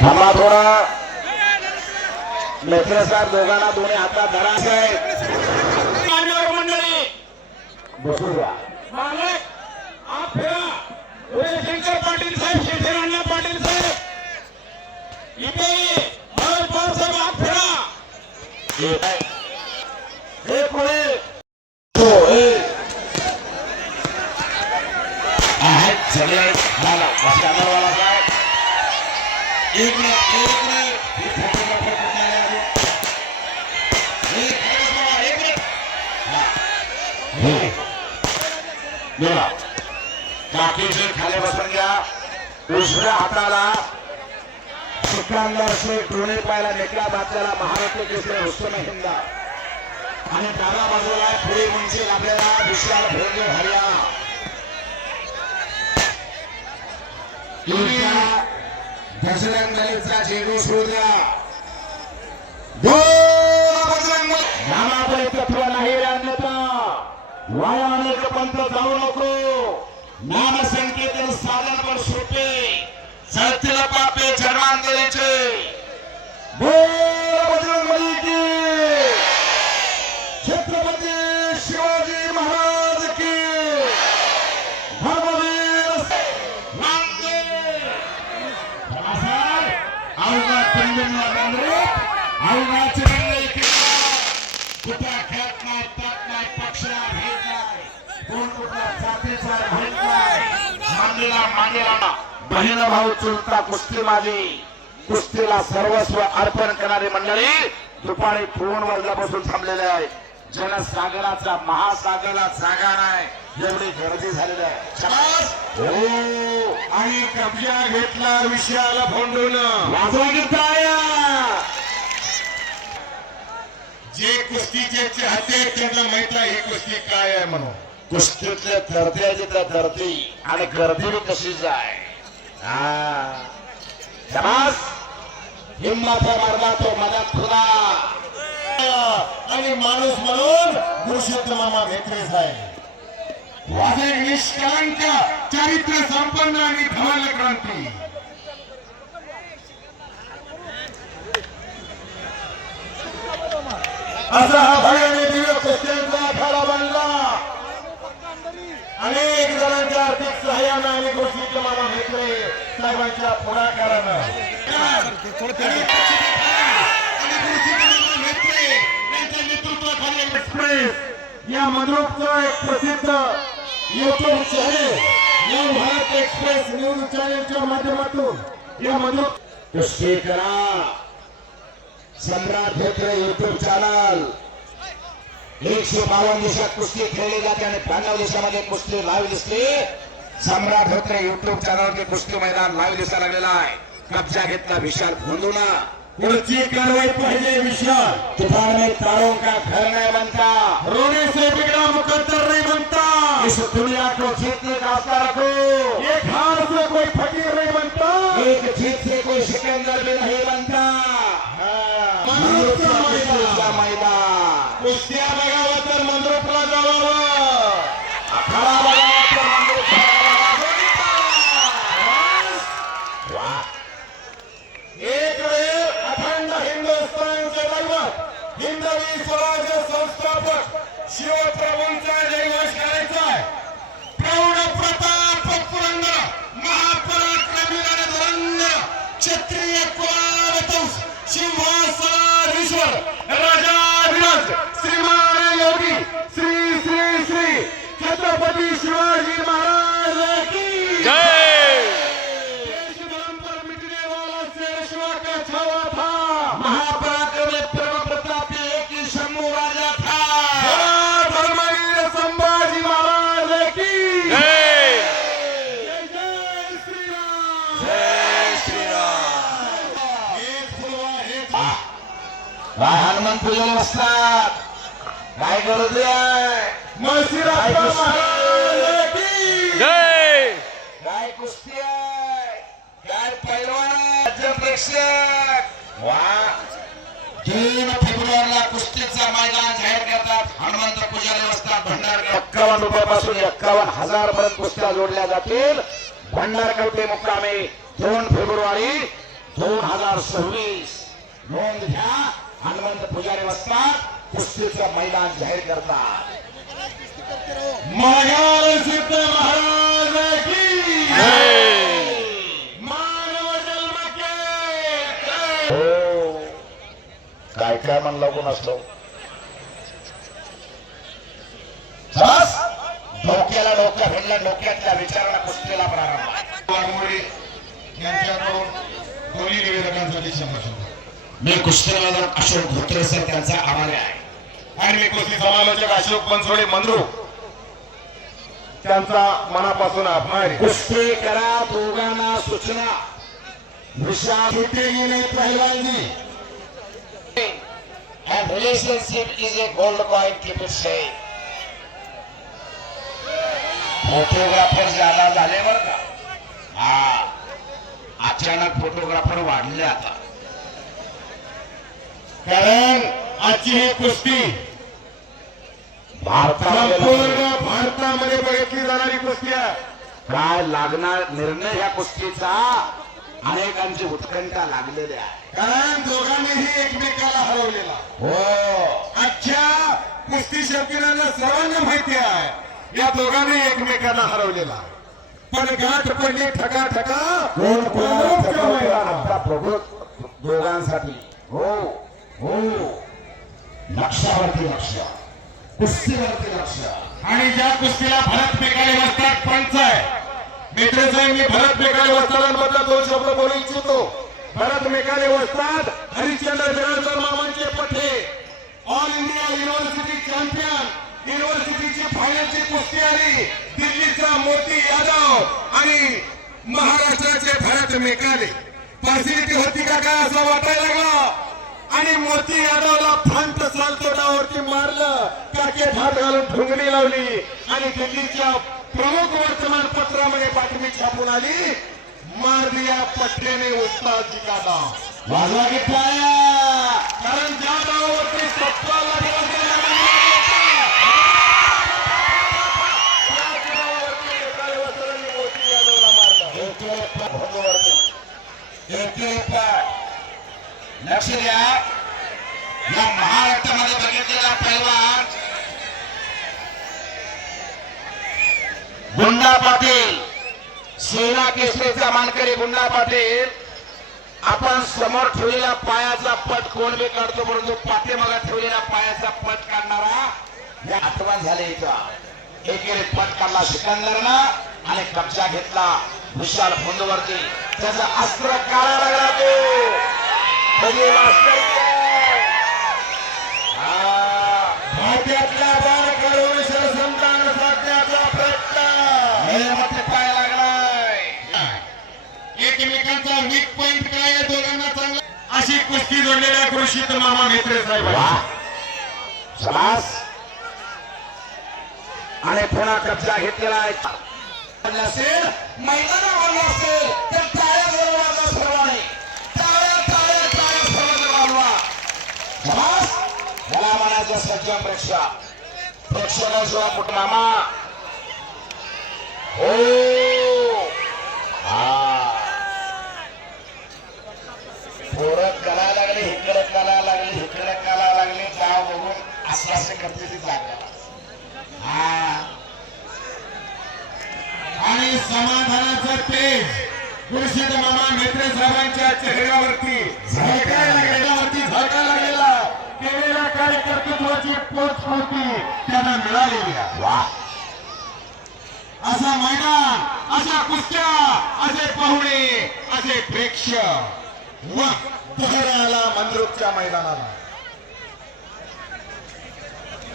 थांबा थोडा. मेत्रे साहेब दोघांना दोन्ही हातात धरा साहेब. मान्यवर मंडळी बसू द्या. मालक आप पाटील साहेब शिवसेना पाटील साहेब. इथे मनोज पवार साहेब आप फिरा हे कोणी हो हे आहेत सगळे झाला कॅमेरावाला साहेब एक मिनिट एक मिनिट हे फोटोग्राफर कुठे आले अजून? हे खरंच बाबा, एक मिनिट हे बोला काकीचे खाली बसून घ्या उजव्या हाताला सिकंदर शेख पायला नेकला बातल्याला महाराष्ट्र केसरी हुस्न हिंदा आणि डाव्या बाजूला पुढे उंची लागलेला विशाल भोंगे हरियाणा तुमच्या बजरंग दलीचा जेगो शोध्या नामाकडे तत्व नाही रे वाया अनेक पंत जाऊ नको. नाम संकेतन साधन पण सोपे. चढतील पापे जन्मांतरीचे. बोल बजरंगबली की अवघाचे रंगले किल्ला. कुठला खेळत नाही, पात नाही, पक्षाला भेद नाही. कोण कुठल्या जातीचा भेद नाही. मांडीला मांडीला बहीण भाऊ चुलता कुस्ती माझी कुस्तीला सर्वस्व अर्पण करणारी मंडळी दुपारी फोन वाजल्यापासून थांबलेले आहे जनसागराचा महासागराला जागा नाही एवढी गर्दी झालेली आहे. हो आणि कब्जा घेतला विषयाला फोंडून वाजवा घेताया जे कुस्तीचे चाहते त्यांना माहीत आहे ही कुस्ती काय आहे म्हणून. कुस्तीतल्या धरत्याची त्या धरती आणि गर्दी बी तशीच आहे. हा. हिम्माचा मारला तो मनात खुला आणि माणूस म्हणून गुरुशुद्ध मामा भेटलेच आहे माझे निष्कांत चारित्र्य संपन्न आणि धवल क्रांती. असा हा भयाने दिव्य कुस्त्यांचा आखाडा बनला. अनेक जणांच्या आर्थिक सहाय्यानं आणि गोष्टी मामा घेतले साहेबांच्या पुढाकारानं. एक्सप्रेस या मधुरचं एक प्रसिद्ध YouTube channel new Bharat express news चॅनेलच्या माध्यमातून या मधुर कुस्ती करा. सम्राट भेटले एकशे बावन्न देशात कुस्ती खेळली जाते आणि ब्याण्णव देशामध्ये कुस्ती लाईव्ह दिसते. Samrat Dhotre YouTube channel K कुस्ती मैदान लाईव्ह दिसायला लागलेला आहे. कब्जा घेतला विशाल भोंदूला. पुढची कारवाई पाहिजे विशाल. तूफान तारों का घर नहीं बनता रोने से बिगड़ा मुकद्दर नहीं बनता. इस दुनिया को जीतने का आस्था रखो. एक हार से कोई फकीर नहीं बनता. एक जीत से कोई सिकंदर भी नहीं बनता. शिवप्रभूंचा जयघोष करायचा आहे. प्रौढ प्रताप पुरंदर महापराक्रमी रणधुरंधर क्षत्रिय कुलावतंस सिंहासनाधीश्वर राजाधिराज श्रीमान योगी श्री श्री श्री छत्रपती शिवाजी महाराज की देश धर्म पर मिटने वाला शेरशाह का छावा पूजेला बसतात. काय गरज आहे? काय कुस्ती आहे? काय पैलवान प्रेक्षक. वा! तीन फेब्रुवारीला कुस्तीचा मैदान जाहीर करतात. हनुमंत पुजारी असतात भंडार एक्कावन्न रुपयापासून एक्कावन्न हजार पर्यंत कुस्त्या जोडल्या जातील. भंडारगड ते मुक्कामी दोन फेब्रुवारी दोन हजार सव्वीस. नोंद घ्या. हनुमंत पुजारी वस्तात कुस्तीचं मैदान जाहीर करतात. महाराज सिद्ध महाराज मानव जन्म हो. काय काय म्हणला कोण असतो डोक्याला डोक्या भिडला डोक्यातल्या विचाराला कुस्तीला प्रारंभ. यांच्याकडून दोन्ही निवेदकांसाठी शंभर मी कुस्तीवादक अशोक धोत्रे सर त्यांचा आभारी आहे. आणि मी कुस्ती समालोचक अशोक बनसोडे मंद्रू. त्यांचा मनापासून आभार. कुस्ती करा दोघांना सूचना. विशाल छुटेगी नहीं पहलवान ji and relationship is a gold coin keep it safe. Photographer ज्यादा झाले बर का? हा. अचानक फोटोग्राफर वाढले आता. कारण आजची ही कुस्ती संपूर्ण भारतामध्ये बघितली जाणारी कुस्ती आहे. काय लागणार निर्णय ह्या कुस्तीचा? अनेकांची उत्कंठा लागलेली आहे. कारण दोघांनीही एकमेकाला हरवलेला. हो. आजच्या कुस्ती शौकीनांना सर्वांना माहिती आहे या दोघांनी एकमेकांना हरवलेला. पण गाठ पडली ठका ठका प्रभू दोघांसाठी. हो. हो. लक्षावरती लक्ष कुस्तीवरती लक्ष आणि ज्या कुस्तीला भरत बेकाले बसतात पंच आहे. मित्र साहेब मी भरत बेकाले वस्तादांबद्दल दोन शब्द बोलू इच्छितो. भरत मेकाले वस्ताद हरिश्चंद्र बिराडकर मामांचे पठे. ऑल इंडिया युनिव्हर्सिटी चॅम्पियन युनिव्हर्सिटीची फायनलची कुस्ती आली. दिल्लीचा मोती यादव आणि महाराष्ट्राचे भरत मेकाले फॅसिलिटी होती का काय असं वाटायला लागलं? आणि मोती यादवला फ्रंट सालतोडावरती मारलं. काके भात घालून ठुंगणी लावली. आणि दिल्लीच्या प्रमुख वर्तमानपत्रामध्ये बातमी छापून आली. मार दिया पट्टेने उस्ताद जी का डाव वाजवा टाळ्या. कारण ज्या सेना केसरीचा मानकरी गुंडा पाटील. आपण समोर ठेवलेला पायाचा पट कोण बी काढतो परंतु पाठीमागा ठेवलेला पायाचा पट काढणारा या आठवण झाले इथं. एकेरी पट काढला सिकंदरना आणि कब्जा घेतला विशाल फोंदवरती त्याचा अस्त्र काळा लागला तो म्हणजे कुस्ती जोडलेल्या कृषीत मामा मित्र साहेब आणि पुन्हा कब्जा घेतलेला आहे. नसेल मैदानावर नसेल तर टाळ्या बरोबर सर्वांनी. टाळ्या टाळ्या टाळ्या सर्वांनी वाजवा शाबास. याला म्हणायचं सज्जन प्रेक्षक. प्रेक्षकाशिवाय कुठं मामा? हा. समाधानाचं तेज. गुरुशित मामा मेत्रे साहेबांच्या चेहऱ्यावरती झळकायला गेल्यावरती झळकायला गेला. केलेल्या कर्तृत्वाची पोच होती त्यांना मिळालेली असा मैदान अशा कुस्त्या असे पाहुणे असे प्रेक्षक. वा. बहराला मंद्रुपच्या मैदानाला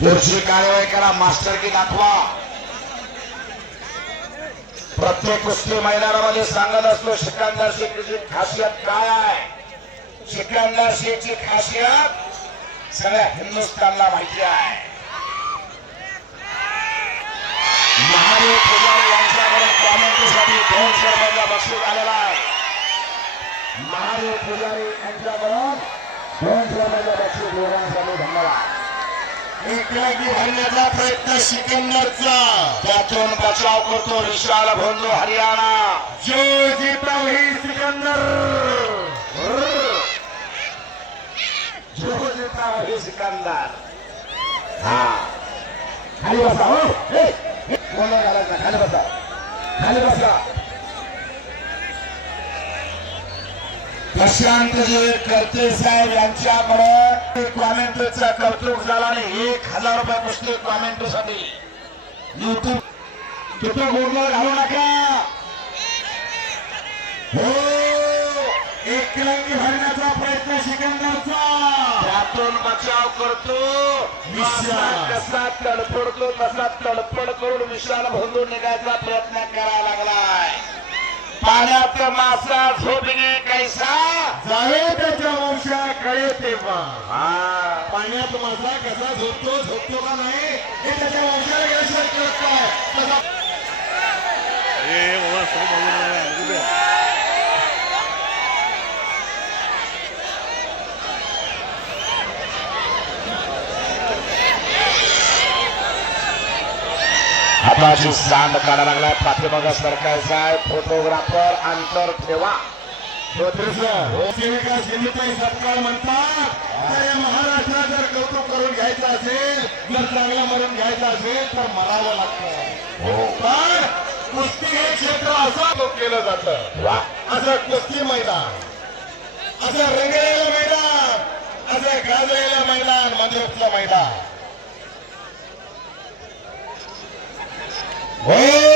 पुढची कार्यवाही करा मास्टर की दाखवा. प्रत्येक कुस्ती मैदानामध्ये सांगत असतो सिकंदर शेखची खासियत काय आहे? सिकंदर शेखची खासियत सगळ्या हिंदुस्थानला माहिती आहे. महादेव पुजारी यांच्याकडे कॉमेंट्रीसाठी दोनशे रुपयाचा बक्षीस आलेला आहे. महादेव पुजारी यांच्याकडून दोनशे रुपयाचा बक्षीस दोघांसाठी धन्यवाद. एकलगी भरण्याचा प्रयत्न सिकंदरचा त्यातून बचाव करतो रिशाल भोंदो हरियाणा. जो जीता वही सिकंदर. जो जीता वही सिकंदर. हा. खाली बसा. हो खाली बसा. खाली बसा. प्रशांतजी करते साहेब यांच्याकडे कॉमेंटचा कौतुक झाला आणि एक हजार रुपये पुस्तक कॉमेंटसाठी युट्यूब तिथं गोंधळ घालू नका. हो एक किलंगी भरण्याचा प्रयत्न सिकंदरचा. त्यातून बचाव करतो. कसा तडफडतो तसा तडफड करून विश्वाला भरून निघायचा प्रयत्न करायला लागलाय. पाण्यात मासा झोपणे कैसा? जावे त्याच्या वंशा कळे तेव्हा. हा. पाण्यात माझा कसा झोपतो झोपतो का नाही हे त्याच्या वंशाला गेल्याशिवाय कळत काय तसा ए बाबा सगळं बाजूला आहे. उभे आहे. हाताची सांड काढायला लागलाय. पाठीमागा सरकायचा आहे फोटोग्राफर अंतर ठेवा. सत्कार म्हणतात. महाराष्ट्रात जर कौतुक करून घ्यायचं असेल जर चांगलं म्हणून घ्यायचं असेल तर मरावं लागतं. पण कुस्ती हे क्षेत्र असं लोक केलं जातं. असं कुस्ती मैदान असं रंगलेलं मैदान असं गाजलेलं मैदान मंदिरातलं मैदान. हो